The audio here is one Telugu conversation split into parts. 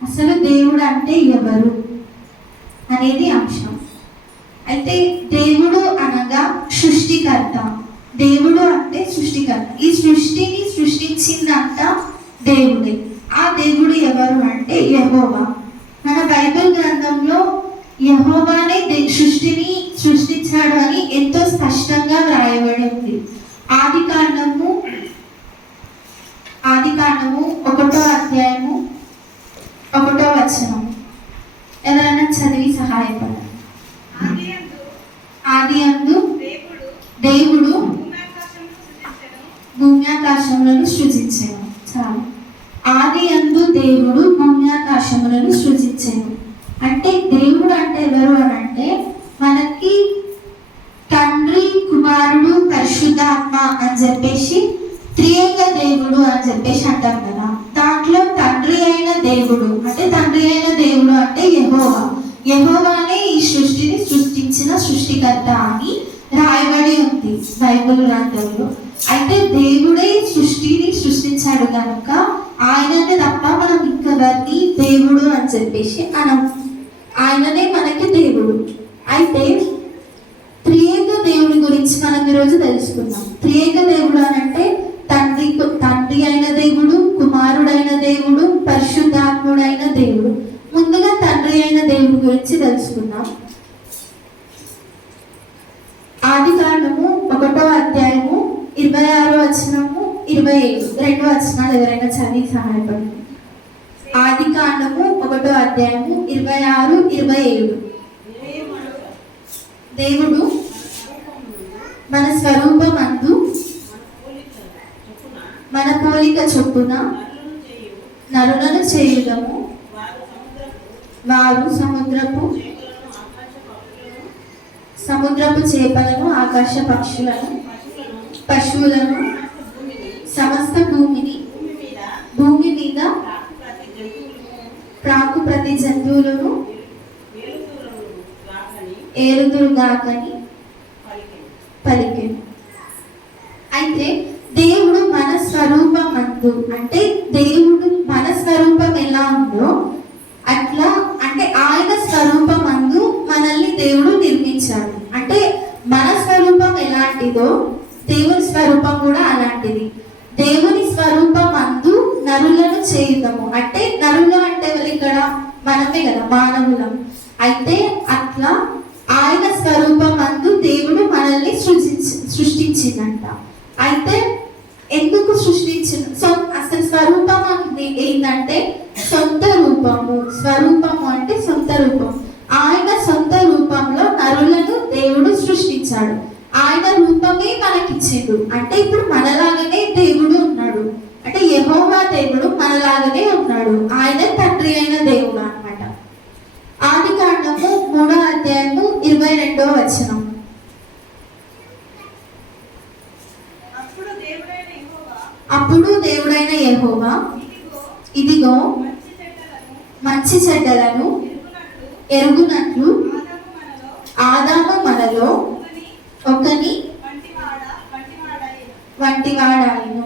అసలు దేవుడు అంటే ఎవరు అనేది అంశం. అయితే దేవుడు అనగా సృష్టికర్త. దేవుడు అంటే సృష్టికర్త. ఈ సృష్టిని సృష్టించిందంతా దేవుడే. ఆ దేవుడు ఎవరు అంటే యెహోవా. మన బైబిల్ గ్రంథంలో యెహోవానే సృష్టిని సృష్టించాడు అని ఎంతో స్పష్టంగా వ్రాయబడి ఉంది. ఆది కాండము 1వ అధ్యాయము 1వ వచనం ఎవరైనా చదివి సహాయపడాలి. ఆదియందు దేవుడు భూమి ఆకాశములను సృజించెను. చాలు. ఆదియందు దేవుడు భూమి ఆకాశములను సృజించెను అంటే దేవుడు అంటే ఎవరు అని అంటే మనకి తండ్రి, కుమారుడు, పరిశుద్ధాత్మ అని చెప్పేసి త్రియేక దేవుడు అని చెప్పేసి అంటాం కదా. దాంట్లో తండ్రి అయిన దేవుడు అంటే యెహోవా. యెహోవానే ఈ సృష్టిని సృష్టించిన సృష్టికర్త అని రాయబడి ఉంది బైబిల్ గ్రంథంలో. అయితే దేవుడే సృష్టిని సృష్టించాడు కనుక ఆయననే తప్ప మనం ఇంకెవరిని దేవుడు అని చెప్పేసి అనం. ఆయననే మనకి దేవుడు. అయితే త్రియేక దేవుడి గురించి మనం ఈరోజు తెలుసుకుందాం. త్రియేక దేవుడు అని అంటే తండ్రి అయిన దేవుడు, కుమారుడైన దేవుడు, పరిశుద్ధాత్ముడైన దేవుడు. ముందుగా తండ్రి అయిన దేవుడి గురించి తెలుసుకుందాం. ఆది కాండము 1వ అధ్యాయము 26వ వచనము 27 2 వచనాలు ఎవరైనా చదివి సహాయపడండి. ఆది కాండము 1వ అధ్యాయము 26, 27. దేవుడు మన స్వరూపమందు మన పోలిక చొప్పున నరులను చేయుదము. వారు సముద్రపు చేపలను, ఆకాశ పక్షులను, పశువులను, సమస్త భూమి మీద ప్రాకు ప్రతి జంతువులను ఏలుదురుగాకని పలికెను. అయితే దేవుడు మన స్వరూపమందు అంటే దేవుడు మన స్వరూపం ఎలా ఉందో అట్లా అంటే ఆయన స్వరూపమందు మనల్ని దేవుడు నిర్మించాడు. అంటే మన స్వరూపం ఎలాంటిదో దేవుని స్వరూపం కూడా అలాంటిది. దేవుని స్వరూపమందు నరులను చేయుదము అంటే నరులు అంటే ఇక్కడ మనమే కదా, మానవులం. అయితే అట్లా ఆయన స్వరూపమందు దేవుడు మనల్ని సృష్టించిందంట. అయితే ఎందుకు సృష్టించిన అసలు స్వరూపం ఏంటంటే సొంత రూపము. స్వరూపము అంటే సొంత రూపం. ఆయన సొంత రూపంలో నరులను దేవుడు సృష్టించాడు. ఆయన రూపమే మనకిచ్చిండు. అంటే ఇప్పుడు మనలాగానే దేవుడు ఉన్నాడు. అంటే యెహోవా దేవుడు మనలాగానే ఉన్నాడు. ఆయన తండ్రి అయిన దేవుడు అన్నమాట. ఆది కాండము 3వ అధ్యాయము 22వ వచనం. అప్పుడు దేవుడైన యెహోవా ఇదిగో మంచి చెడ్డలను ఎరుగునట్లు ఆదాము మనలో ఒకని వంటివాడాయను.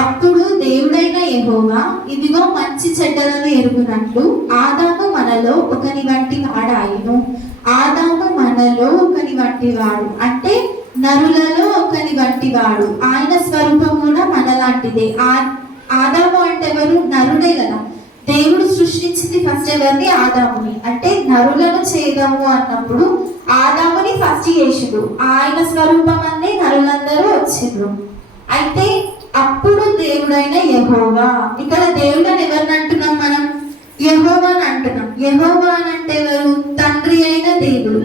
అప్పుడు దేవుడైన యెహోవా ఇదిగో మంచి చెడ్డలను ఎరుగునట్లు ఆదాము మనలో ఒకని వంటి వాడాయను. ఆదాము మనలో ఒకని వంటి వాడు అంటే నరులలో ఒకని వంటి వాడు. ఆయన స్వరూపం కూడా మనలాంటిదే. ఆదాము అంటే ఎవరు? నరుడే కదా. దేవుడు సృష్టించింది ఫస్ట్ ఎవరిని? ఆదాముని. అంటే నరులను చేద్దాము అన్నప్పుడు ఆదాముని ఫస్ట్ చేసిండు. ఆయన స్వరూపం అనే నరులందరూ వచ్చిండ్రు. అయితే అప్పుడు దేవుడైన యెహోవా, ఇక్కడ దేవుడు అని ఎవరిని అంటున్నాం మనం? యెహోవా అని అంటున్నాం. యెహోవా అని అంటే ఎవరు? తండ్రి అయిన దేవుడు.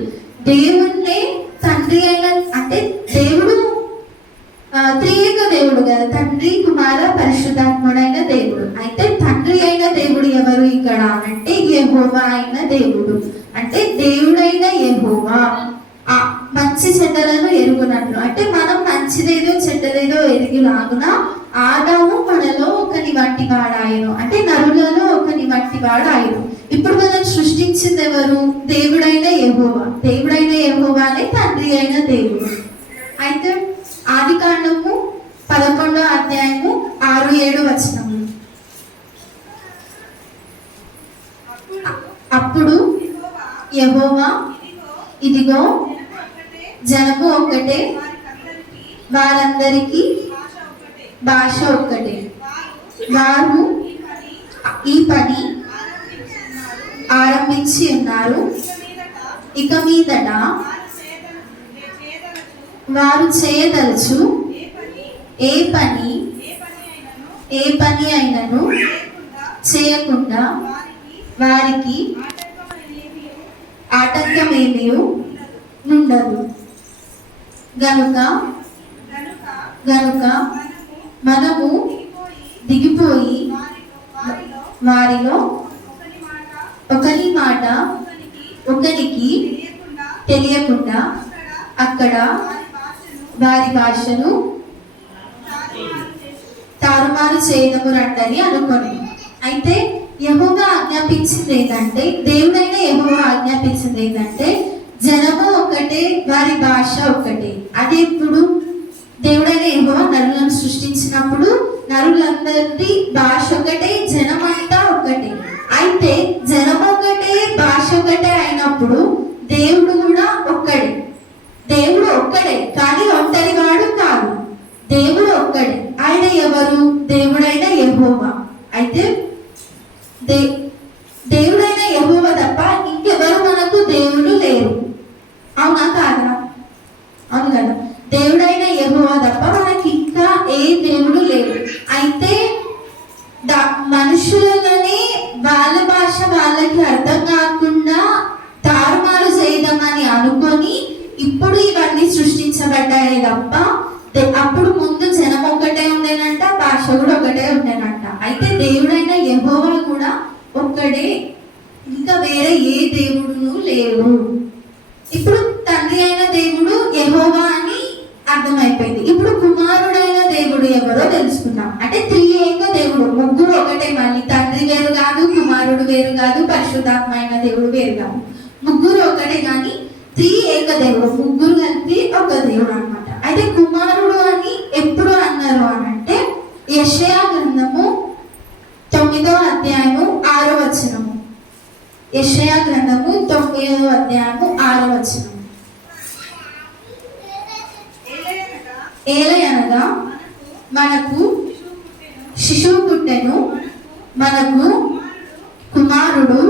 దేవుణ్ణి తండ్రి అయిన అంటే దేవుడు త్రియేక దేవుడు కదా, తండ్రి, కుమార, పరిశుద్ధాత్ముడైన దేవుడు. అయితే తండ్రి అయిన దేవుడు ఎవరు ఇక్కడ అంటే యెహోవా అయిన దేవుడు. అంటే దేవుడైన యెహోవా మంచి చెడ్డలను ఎరుగునట్లు అంటే మనం మంచిదేదో చెడ్డదేదో ఎరిగిలాగున ఆదాము మనలో ఒకని వంటి వాడాయను అంటే నరులలో ఒకని వంటి వాడాయను. ఇప్పుడు మనం సృష్టించింది ఎవరు? దేవుడైన యెహోవా. దేవుడైన యెహోవానే తండ్రి అయిన దేవుడు. అయితే ఆది కాండము 11వ అధ్యాయము 6-7 వచనము. అప్పుడు యెహోవా ఇదిగో జనము ఒక్కటే, వారందరికీ భాష ఒక్కటే. వారు ఈ పని ఆరంభించి ఉన్నారు. ఇక మీదట వారు చేయదలుచు ఏ పని అయినను చేయకుండా వారికి ఆటంకమేమీ ఉండదు. గనుక మనము దిగిపోయి వారిలో ఒకరి మాట ఒకరికి తెలియకుండా అక్కడ వారి భాషను తారుమారు చేయదము రంటని అనుకొని. అయితే యెహోవా ఆజ్ఞాపించింది ఏంటంటే, దేవుడైన యెహోవా ఆజ్ఞాపించింది ఏంటంటే, జనము ఒకటే, వారి భాష ఒకటే. అది ఇప్పుడు దేవుడైన యెహోవా నరులను సృష్టించినప్పుడు నరులందరి భాష ఒకటే, జనమంతా ఒకటే. అయితే జనం ఒకటే, భాష ఒకటే అయినప్పుడు దేవుడు కూడా ఒక్కడే. దేవుడు ఒక్కడే కానీ ఒంటరివాడు కాదు. దేవుడు ఒక్కడే. ఆయన ఎవరు? దేవుడైన యెహోవా. అయితే దేవుడైన యెహోవా తప్ప ఇంకెవరు మనకు దేవుడు లేరు. అవునా కాదా? అవును కదా. దేవుడైన యెహోవా తప్ప మనకి ఇంకా ఏ దేవుడు లేరు. అయితే మనుషులనే వాళ్ళ భాష వాళ్ళకి అర్థం కాకుండా తారుమారు చేయదామని అనుకొని ఇప్పుడు ఇవన్నీ సృష్టించబడ్డాయి తప్ప అప్పుడు ముందు జనం ఒకటే ఉండేనంట, భాష కూడా ఒకటే ఉండేనంట. అయితే దేవుడైన యెహోవా కూడా ఒక్కడే, ఇంకా వేరే ఏ దేవుడును లేరు. ఇప్పుడు తండ్రి అయిన దేవుడు యెహోవా అని అర్థమైపోయింది. ఇప్పుడు కుమారుడైన దేవుడు ఎవరో తెలుసుకుందాం. అంటే త్రియేక దేవుడు, ముగ్గురు ఒకటే. మళ్ళీ తండ్రి వేరు కాదు, కుమారుడు వేరు కాదు, పరిశుద్ధాత్మ అయిన దేవుడు వేరు కాదు. ముగ్గురు ఒకటే కానీ త్రియేక దేవుడు, ముగ్గురు కలిపి ఒక దేవుడు అన్నమాట. అయితే కుమారుడు అని ఎప్పుడు అన్నారు అని అంటే యెషయా గ్రంథము 9వ అధ్యాయము 6వ వచనము. యెషయా గ్రంథము 9వ అధ్యాయము 6వ వచనం. ఏలయనగా మనకు శిశువు పుట్టెను, మనకు కుమారుడు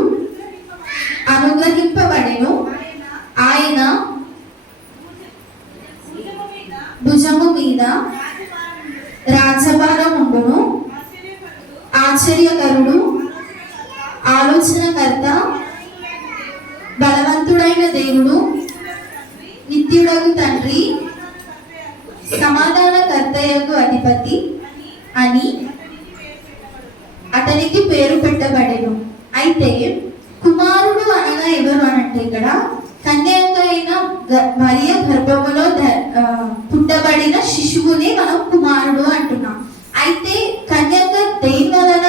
అనుగ్రహింపబడెను, ఆయన భుజము మీద రాజభారం ఉండును, ఆశ్చర్యకరుడు, ఆలోచనకర్త, బలవంతుడైన దేవుడు, నిత్యుడగు తండ్రి, సమాధానకర్తయగు అధిపతి అని అతనికి పేరు పెట్టబడెను. అయితే కుమారుడు అనగా ఎవరు అనంటే ఇక్కడ కన్యక అయిన మరియ గర్భములో పుట్టబడిన శిశువుని మనం కుమారుడు అంటున్నాం. అయితే కన్యక దేని వలన?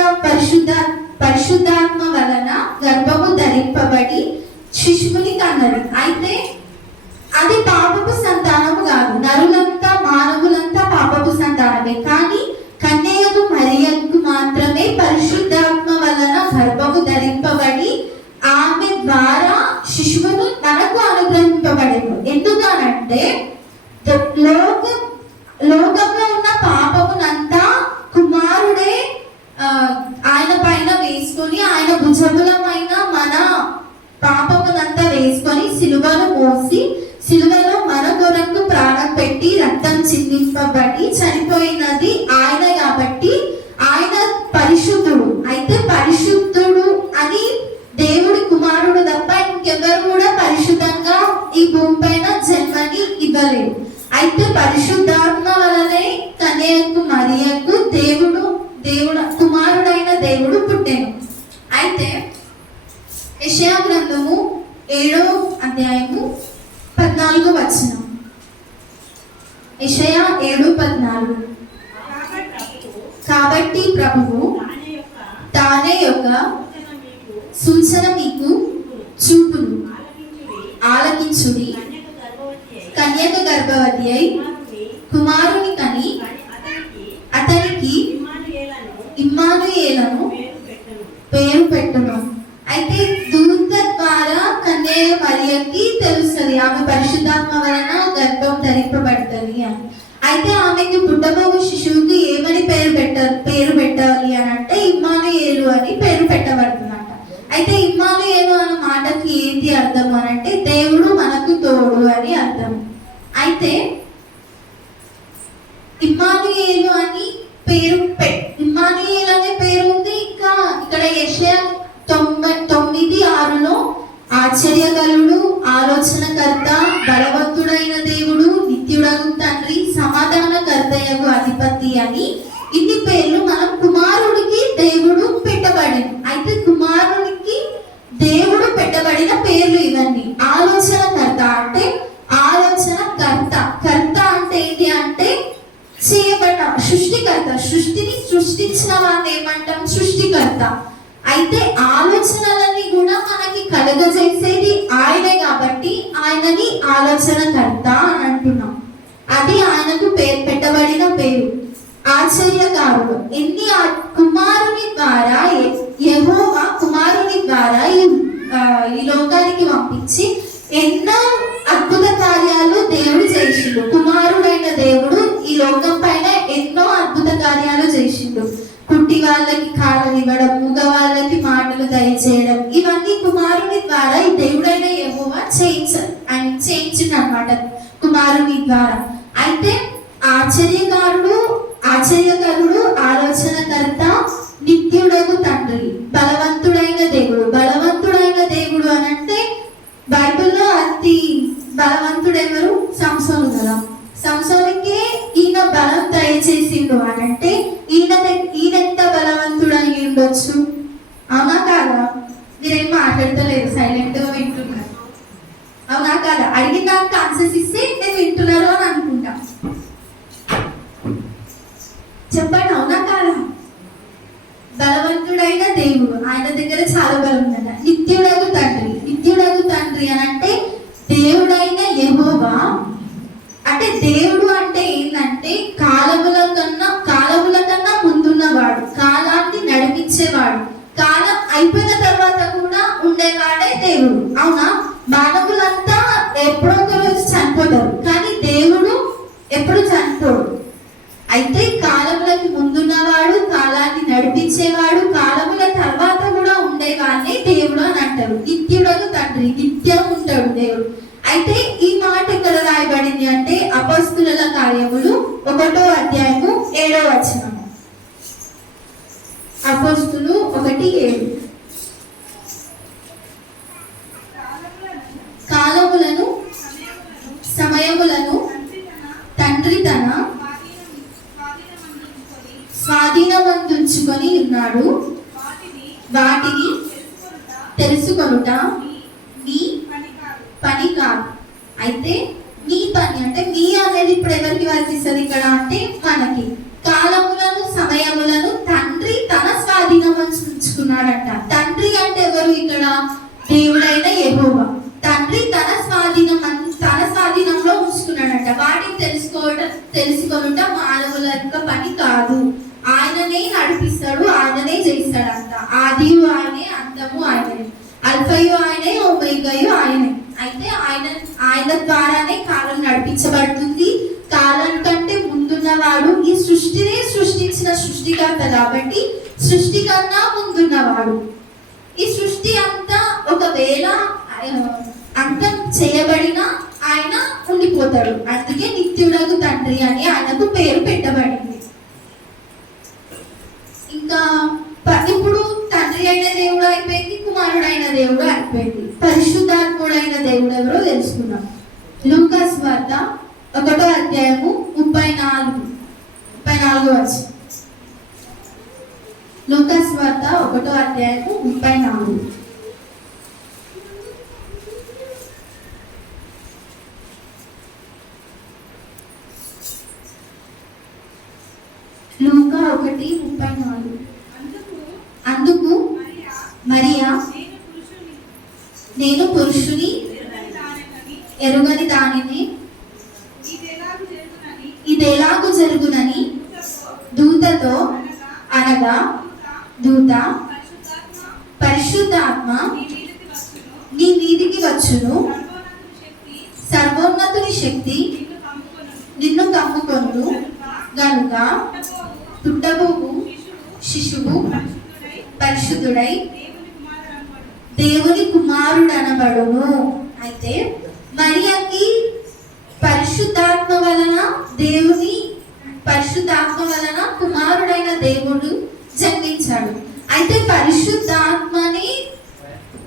పరిశుద్ధాత్మ వలన గర్భము ధరింపబడి శిశువుని కన్నది. అయితే అది పాపపు సంతానము కాదు. నరులంతా మానవులంతా పాపపు సంతానమే. కానీ కన్యకు మరియకు మాత్రమే పరిశుద్ధాత్మ వలన గర్భము ధరింపబడి ఆమె ద్వారా శిశువును మనకు అనుగ్రహింపబడేను. ఎందుకనంటే లోకంలో ఉన్న పాపమునంతా కుమారుడే ఆయన పైన వేసుకొని, ఆయన భుజములమైన మన పాపమునంతా వేసుకొని సిలువను మోసి, సిలువలో మన కొరకు ప్రాణం పెట్టి రక్తం చిందింపబడి చనిపోయినది ఆయన కాబట్టి ఆయన పరిశుద్ధుడు. అయితే పరిశుద్ధుడు అని దేవుడి కుమారుడు తప్ప ఇంకెవరు కూడా పరిశుద్ధంగా ఈ భూమి పైన జన్మని ఇవ్వలేడు. అయితే పరిశుద్ధాత్మ వలనే కన్యకు మరియకు దేవుడు కుమారుడైన దేవుడు పుట్టెను. అయితే యెషయా గ్రంథము 7వ అధ్యాయము 14వ వచనం. యెషయా 7:14. కాబట్టి ప్రభువు తానే యొక్క సూచన మీకు చూపును, ఆలకించుడి. కన్యక గర్భవతి అయి కుమారుని కని అతనికి ఇమ్మానుయేలను పేరు పెట్టును. అయితే ఏంటి అర్థం అని అంటే దేవుడు మనకు తోడు అని అర్థం. అయితే ఇమ్మానుయేలు అని పేరు ఇమ్మానుయేలు అనే పేరు ఉంది. ఇంకా ఇక్కడ యెషయా 9:6లో ఆశ్చర్యకరుడు, ఆలోచనకర్త, బలవంతుడైన దేవుడు, నిత్యుడగు తండ్రి, సమాధానకర్తయగు అధిపతి అని ఇన్ని పేర్లు మనం కుమారుడికి దేవుడు పెట్టబడింది. అయితే కుమారుడికి దేవుడు పెట్టబడిన పేర్లు ఇవన్నీ. ఆలోచనకర్త అంటే ఆలోచనకర్త, కర్త అంటే ఏంటి అంటే చేయబడ్డ సృష్టికర్త, సృష్టిని సృష్టించిన వాడిని ఏమంటాం? సృష్టికర్త. అయితే ఆలోచనలన్నీ కూడా మనకి కలగజేసేది ఆయనే కాబట్టి ఆయనని ఆలోచనకర్త అని అంటున్నాం. అది ఆయనకు పేరు పెట్టబడిన పేరు. ఆశ్చర్యకారుడు. కుమారుని ద్వారా యెహోవా కుమారుని ద్వారా ఈ లోకానికి పంపించి ఎన్నో అద్భుత కార్యాలు దేవుడు చేసిండు. కుమారుడైన దేవుడు ఈ లోకం పైన ఎన్నో అద్భుత కార్యాలు చేసిండు. పుట్టి వాళ్ళకి కాళ్ళనివ్వడం, మూగ వాళ్ళకి మాటలు దయచేయడం, ఇవన్నీ కుమారుని ద్వారా ఈ దేవుడైన యెహోవా చేయించిండు అన్నమాట కుమారుని ద్వారా. అయితే ఆశ్చర్యకరుడు, ఆలోచనకర్త, నిత్యుడగు తండ్రి, బలవంతుడైన దేవుడు. బలవంతుడైన దేవుడు అని అంటే బైబిల్లో అతి బలవంతుడు ఎవరు? సంసోను కదా. సంసోనుకే ఈయన బలం దయచేసిండు అని అంటే ఈయనెంత బలవంతుడు అయి ఉండొచ్చు? అవునా కాదా? మీరేం మాట్లాడతలేదు, సైలెంట్ గా వింటున్నారు. అవునా కాదా? అడిగిన దానికి ఆన్సర్స్ ఇస్తే నేను వింటున్నారు అని అనుకుంటా. చెప్పండి, అవునా కాదా? బలవంతుడైన దేవుడు, ఆయన దగ్గర చాలా బలం ఉందట. నిత్యుడగు తండ్రి అని అంటే దేవుడైన యెహోవా అంటే దేవుడు అంటే ఏంటంటే కాలముల కన్నా ముందున్నవాడు, కాలాన్ని నడిపించేవాడు, కాలం అయిపోయిన తర్వాత కూడా ఉండేవాడే దేవుడు. అవునా? మానవులంతా ఎప్పుడో ఒక రోజు చనిపోతారు, కానీ దేవుడు ఎప్పుడు చనిపోడు. అయితే కాలములకి ముందున్నవాడు, కాలాన్ని నడిపించేవాడు, కాలముల తర్వాత కూడా ఉండేవాడిని దేవుడు అని అంటారు. నిత్యుడగు తండ్రి, నిత్యం ఉంటాడు దేవుడు. అయితే ఈ మాట ఎక్కడ రాయబడింది అంటే అపొస్తలుల కార్యములు 1వ అధ్యాయము 7వ వచనము. అపొస్తలు 1:7. కాలములను సమయములను తండ్రి తన స్వాధీనమందుంచుకొని ఉన్నాడు. వాటిని తెలుసుకొనుట నీ పని కాదు. అయితే నీ పని అంటే మీ అనేది ఇప్పుడు ఎవరికి వర్తిస్తుంది ఇక్కడ అంటే మనకి. కాలములను సమయములను తండ్రి తన స్వాధీనమందుంచుకున్నాడంట. తండ్రి అంటే ఎవరు ఇక్కడ? దేవుడైన యెహోవా. తండ్రి తన స్వాధీనంలో ఉంచుకున్నాడంట. వాటిని తెలుసుకొనుట మానవుల యొక్క పని కాదు. ఆయననే నడిపిస్తాడు, ఆయననే చేస్తాడంట. ఆదియు ఆయనే, అంతము ఆయనే, అల్ఫయు ఆయనే, ఒమేగయు ఆయనే. అయితే ఆయన ద్వారానే కాలం నడిపించబడుతుంది. కాలం కంటే ముందున్నవాడు, ఈ సృష్టిని సృష్టించిన సృష్టికర్త కాబట్టి సృష్టి కన్నా ముందున్నవాడు. ఈ సృష్టి అంతా ఒకవేళ అంతం చేయబడిన ఆయన ఉండిపోతాడు. అందుకే నిత్యుడగు తండ్రి అని ఆయనకు పేరు పెట్టబడింది. ఇంకా ఇప్పుడు తండ్రి అయిన దేవుడు అయిపోయింది, కుమారుడైన దేవుడు అయిపోయింది. పరిశుద్ధాత్ముడైన దేవుడు ఎవరో తెలుసుకున్నాం. లూకా సువార్త 1వ అధ్యాయము 34 వచనం. లూకా సువార్త 1వ అధ్యాయము 34. లూకా 1:34. అందుకు మరియా నేను పురుషుని ఎరుగని దానిని ఇదెలాగు జరుగునని దూతతో అనగా దూత పరిశుద్ధాత్మ నీ మీదికి వచ్చును, సర్వోన్నతుని శక్తి నిన్ను కమ్ముకొను గనుక పుట్టబోవు శిశువు పరిశుద్ధుడై దేవుని కుమారుడు అనబడును. అయితే మరియకి పరిశుద్ధాత్మ వలన కుమారుడైన దేవుడు జన్మించాడు. అయితే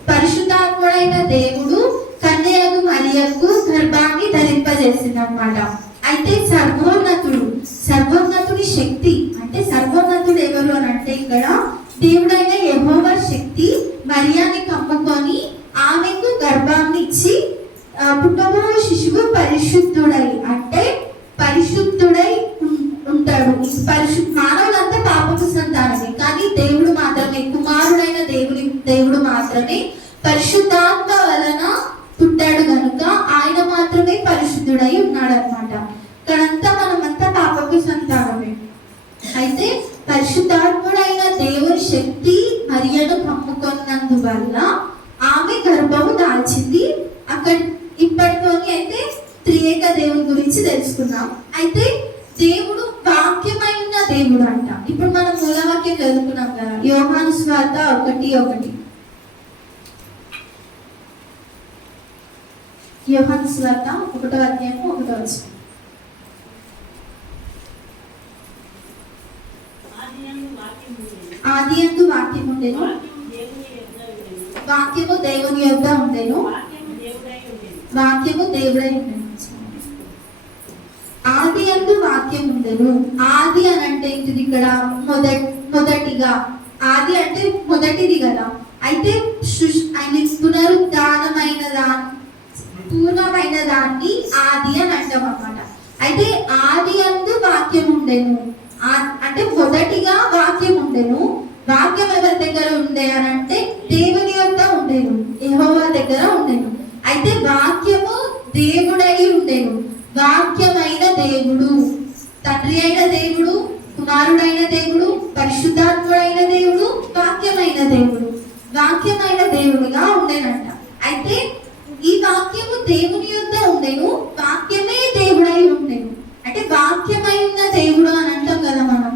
పరిశుద్ధాత్ముడైన దేవుడు కన్యకు మరియకు గర్భాన్ని ధరింపజేసింది అన్నమాట. అయితే సర్వోన్నతుడి శక్తి, అంటే సర్వోన్నతుడు ఎవరు అని అంటే ఇక్కడ దేవుడైన యెహోవా శక్తి మరియాని కమ్ముకొని ఆమెకు గర్భాన్ని ఇచ్చి పుట్టబోయే శిశువు పరిశుద్ధుడై ఉంటాడు. మానవులంతా పాపపు సంతానమే, కానీ దేవుడు మాత్రమే, కుమారుడైన దేవుడు మాత్రమే పరిశుద్ధాత్మ వలన పుట్టాడు కనుక ఆయన మాత్రమే పరిశుద్ధుడై ఉన్నాడు అనమాట. ఇక్కడంతా మనమంతా పాపపు సంతానమే. అయితే పరిశుద్ధాత్ముడైన దేవుని శక్తి మరియను కమ్ముకున్నందువల్ల ఆమె గర్భము దాల్చింది. ఇప్పటితోని అయితే త్రియేక దేవుని గురించి తెలుసుకున్నాం. అయితే దేవుడు వాక్యమై ఉన్న దేవుడు అంట. ఇప్పుడు మనం మూలవాక్యం చదువుకున్నాం కదా, యోహాను సువార్త 1:1. యోహాను సువార్త 1:1. ఆదియందు వాక్యం ఉండెను, వాక్యము దేవుని యొద్ద ఉండెను, వాక్యము దేవుడై ఉండెను. ఆదియందు వాక్యం ఉండెను. ఆది అని అంటే ఏంటిది? ఇక్కడ మొదటిగా. ఆది అంటే మొదటిది కదా. అయితే పూర్ణమైన దాన్ని ఆది అని అంటాం అన్నమాట. అయితే ఆది అందు వాక్యం ఉండెను అంటే మొదటిగా వాక్యం ఉండెను. వాక్యం ఎవరి దగ్గర ఉండే అని అంటే దేవుని యొద్ద ఉండేను, యెహోవా దగ్గర ఉండేను. అయితే వాక్యము దేవుడై ఉండేను. వాక్యమైన దేవుడు, తండ్రి అయిన దేవుడు, కుమారుడైన దేవుడు, పరిశుద్ధాత్ముడైన దేవుడు, వాక్యమైన దేవుడుగా ఉండేనంట. అయితే ఈ వాక్యము దేవుని యొద్ద ఉండేను, వాక్యమే దేవుడై ఉండేను. అంటే వాక్యమైన దేవుడు అని అంటాం కదా మనం,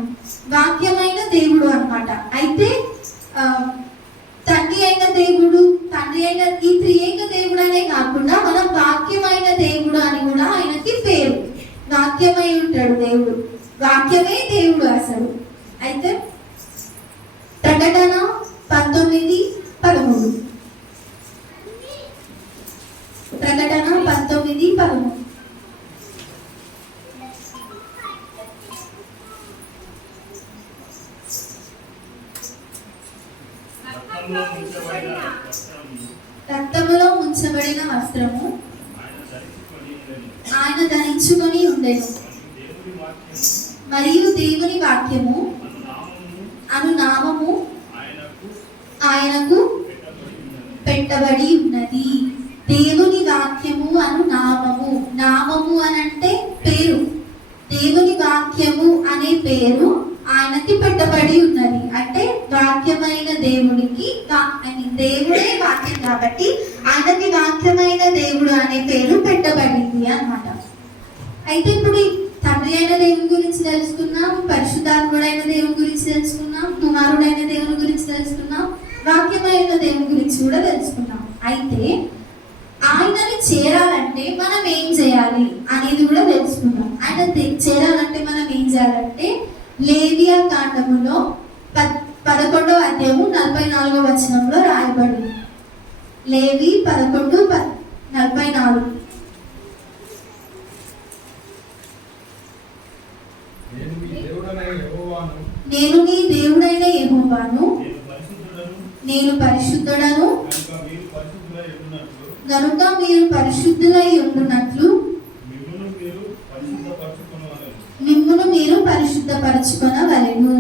వాక్యమైన దేవుడు అన్నమాట. అయితే తండ్రి అయిన ఈ త్రియేక దేవుడు అనే కాకుండా మనం వాక్యమైన దేవుడు అని కూడా ఆయనకి పేరు. వాక్యమై ఉంటాడు దేవుడు, వాక్యమే దేవుడు అసలు. అయితే ప్రకటన 19:13. ప్రకటన 19:13. రక్తములో ముంచబడిన వస్త్రము ఆయన ధరించుకొని ఉండెను, మరియు దేవుని వాక్యము అను నామము ఆయనకు పెట్టబడి ఉన్నది. దేవుని వాక్యము అను నామము అని అంటే పేరు. దేవుని వాక్యము అనే పేరు ఆయనకి పెట్టబడి ఉన్నది. అంటే వాక్యమైన దేవుడికి, దేవుడే వాక్యం కాబట్టి ఆయనకి వాక్యమైన దేవుడు అనే పేరు పెట్టబడింది అన్నమాట. అయితే ఇప్పుడు తండ్రి అయిన దేవుని గురించి తెలుసుకున్నాం, పరిశుద్ధాత్ముడైన దేవుని గురించి తెలుసుకున్నాం, కుమారుడైన దేవుని గురించి తెలుసుకున్నాం, వాక్యమైన దేవుని గురించి కూడా తెలుసుకున్నాం. అయితే ఆయనని చేరాలంటే మనం ఏం చేయాలి అనేది కూడా తెలుసుకున్నాం. ఆయన చేరాలంటే మనం ఏం చేయాలంటే లేవియా కాండములో 11వ అధ్యాయము 44వ వచనంలో రాయబడింది. లేవి 11:44. నేను నీ దేవుడైన యెహోవాను, నేను పరిశుద్ధుడను గనుక మీరు పరిశుద్ధులై ఉండునట్లు మిమ్మును మీరు పరిశుద్ధపరచుకొనవలెను.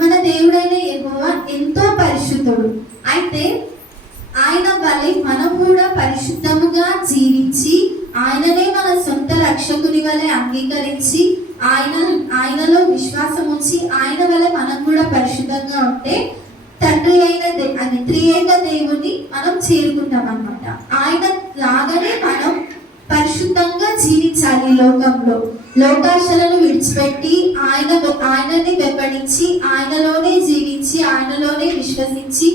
మన దేవుడైన యెహోవా ఎంతో పరిశుద్ధుడు. అయితే ఆయన వలె మనం కూడా పరిశుద్ధముగా జీవించి ఆయననే మన సొంత రక్షకుని వలె అంగీకరించి ఆయనలో విశ్వాసం ఉంచి ఆయన వలె మనం కూడా పరిశుద్ధంగా ఉంటే తండ్రి అయిన త్రియేక దేవుని మనం చేరుకుంటాం అన్నమాట. ఆయన లాగానే మనం పరిశుద్ధంగా జీవించాలి. లోకంలో లోకాశలను విడిచిపెట్టి ఆయనని వెంబడించి ఆయనలోనే జీవించి ఆయనలోనే విశ్వసించి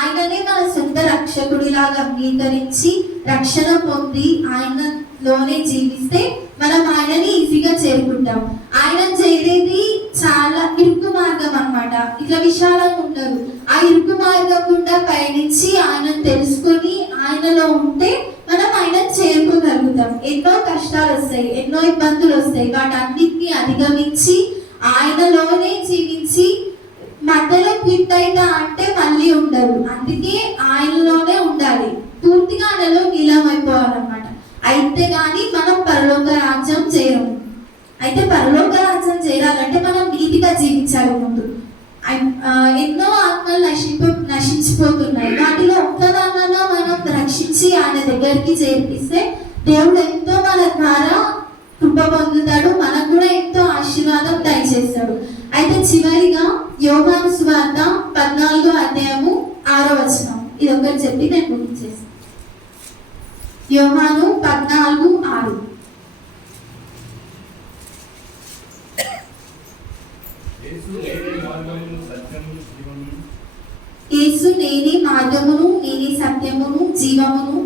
ఆయననే మన సొంత రక్షకుడిలాగా అంగీకరించి రక్షణ పొంది ఆయనలోనే జీవిస్తే మనం ఆయనని ఈజీగా చేరుకుంటాం. ఆయన చేరేది చాలా ఇరుకు మార్గం అన్నమాట. ఇట్లా విశాలంగా ఉండదు. ఆ ఇరుకు మార్గం గుండా పయనించి ఆయనను తెలుసుకొని ఆయనలో ఉంటే మనం ఆయనను చేరుకోగలుగుతాం. ఎన్నో కష్టాలు వస్తాయి, ఎన్నో ఇబ్బందులు వస్తాయి, వాటన్నిటిని అధిగమించి ఆయనలోనే జీవించి మధ్యలో క్విట్ అయితా అంటే మళ్ళీ ఉండదు. అందుకే ఆయనలోనే ఉండాలి, పూర్తిగా ఆయనలో నీలమైపోవాలన్నమాట. అయితే కానీ మనం పరలోక రాజ్యం చేరము. అయితే పరలోక రాజ్యం చేరాలంటే మనం నీతిగా జీవించాలి. ముందు ఎన్నో ఆత్మలు నశించిపోతున్నాయి. వాటిలో ఒక్కదాన్నైనా మనం రక్షించి ఆయన దగ్గరికి చేర్పిస్తే దేవుడు ఎంతో మన ద్వారా కృప పొందుతాడు, మనకు కూడా ఎంతో ఆశీర్వాదం దయచేస్తాడు. అయితే చివరిగా యోహాను సువార్త 14వ అధ్యాయము 6వ వచనం, ఇది ఒకటి చెప్పి నేను ముగించేస్తాను. యోహాను 14:6. యేసు నేనే మార్గమును, నేనే సత్యమును, జీవమును,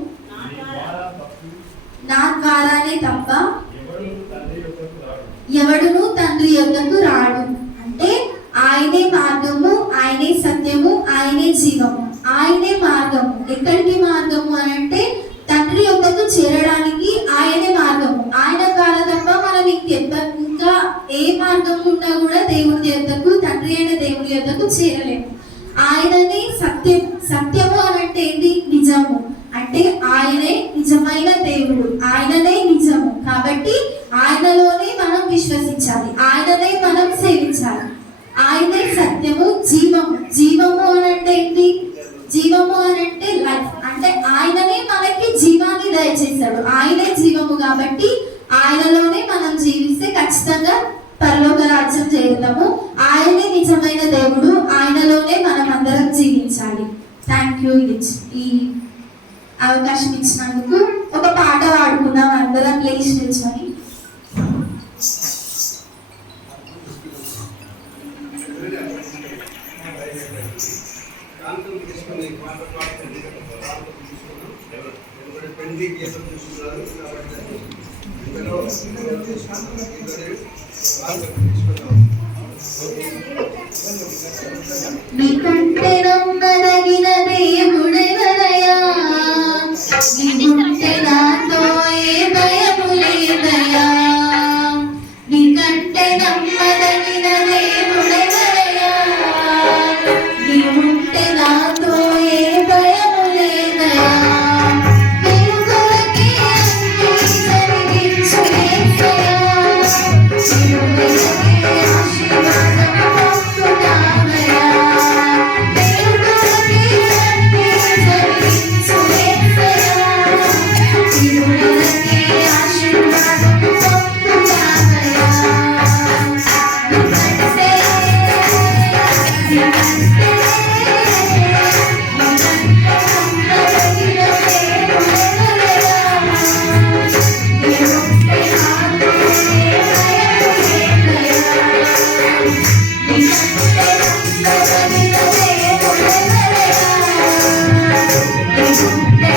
నా ద్వారానే తప్ప ఎవడును తండ్రి యొద్దకు రాడు. అంటే ఆయనే మార్గము, ఆయనే సత్యము, ఆయనే జీవము, ఆయనే మార్గము. ఎక్కడికి మార్గము అని అంటే తండ్రి యొద్దకు చేరడానికి ఆయనే మార్గము. ఆయన ద్వారా తప్ప మనం ఇంకా ఏ మార్గం ఉన్నా కూడా దేవుని యొద్దకు, తండ్రి అయిన దేవుని యొద్దకు చేరలేము. ఆయననే సత్యం. సత్యము అని అంటే ఏంటి? నిజము. అంటే ఆయనే నిజమైన దేవుడు, ఆయననే నిజము. కాబట్టి ఆయనలోనే మనం విశ్వసించాలి, ఆయననే మనం సేవించాలి. ఆయనే సత్యము, జీవము. జీవము అని అంటే ఏంటి? జీవము అని అంటే లైఫ్. అంటే ఆయననే మనకి జీవాన్ని దయచేశాడు, ఆయనే జీవము. కాబట్టి ఆయనలోనే మనం జీవిస్తే ఖచ్చితంగా పరలోక రాజ్యం చేరుతాము. ఆయనే నిజమైన దేవుడు, ఆయనలోనే మనం అందరం జీవించాలి. థ్యాంక్ యూ ఈ అవకాశం ఇచ్చినందుకు. ఒక పాట పాడుకుందాం అందరం లేచి నిల్చొని. నీకంటే నమ్మదగిన దేవుడెవరయ్యా, నీకుంటే నాతో ఏ భయము లేదయ్యా. నీకంటే నమ్మదగిన దేవుడెవరయ్యా, నీకుంటే నాతో ఏ భయము లేదయ్యా. నీవు కొరకే అన్నీ జరిగించు యేసయ్యా, నీవు కొరకే ఆశీర్వాదము పొందుతానయ్యా. నీవు కొరకే అన్నీ జరిగించు యేసయ్యా, నీవు కొరకే ఆశీర్వాదము పొందుతానయ్యా. నీకంటే నమ్మదగిన దేవుడెవరయ్యా, నీకుంటే